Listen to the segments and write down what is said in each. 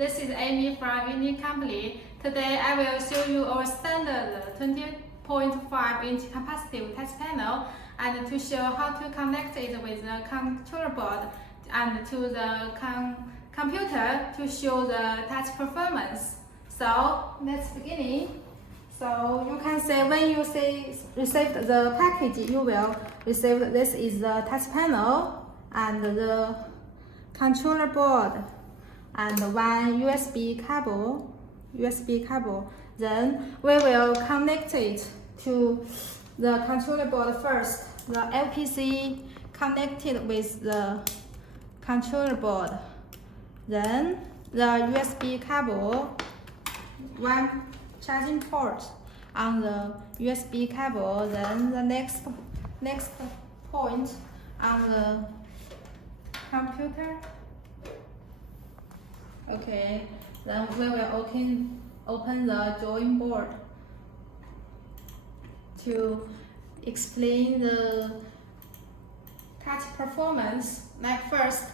This is Amy from Yunlea company. Today I will show you our standard 20.5-inch capacitive touch panel and to show how to connect it with the controller board and to the computer to show the touch performance. So let's begin. So you can say when you received the package, you will receive this is the touch panel and the controller board and one USB cable. Then we will connect it to the controller board first. The LPC connected with the controller board. Then the USB cable, one charging port on the USB cable. Then the next point on the computer. Okay, then we will open the drawing board to explain the touch performance. Like first,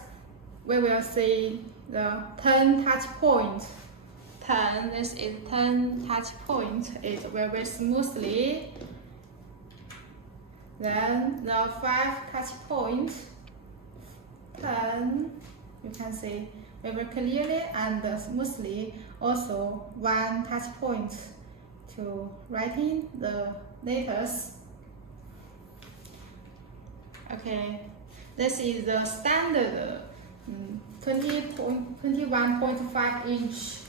we will see the 10 touch points. 10, this is 10 touch points. It will very smoothly. Then the 5 touch points. 10, you can see very clearly and smoothly. Also 1 touch point to writing the letters. Okay, this is the standard 21.5-inch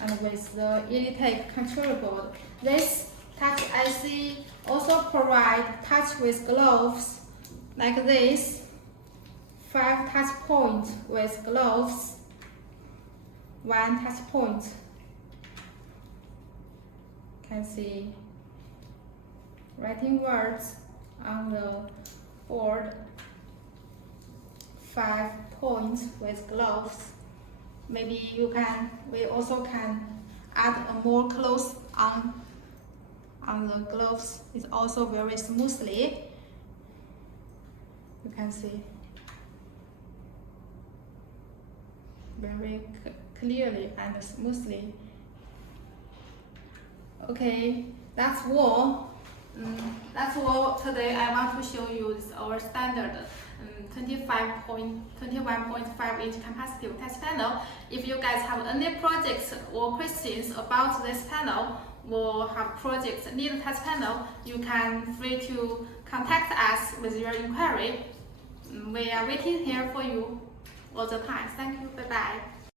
and with the Yunlea controller board. This touch IC also provide touch with gloves like this. 5 touch points with gloves, 1 touch point. Can see writing words on the board. 5 points with gloves. Maybe we also can add more clothes on the gloves. It's also very smoothly. You can see very clearly and smoothly. Okay, that's all. That's all today. I want to show you our standard 21.5-inch capacitive touch panel. If you guys have any projects or questions about this panel or have projects need touch panel, you can free to contact us with your inquiry. We are waiting here for you all the time. Thank you. Bye bye.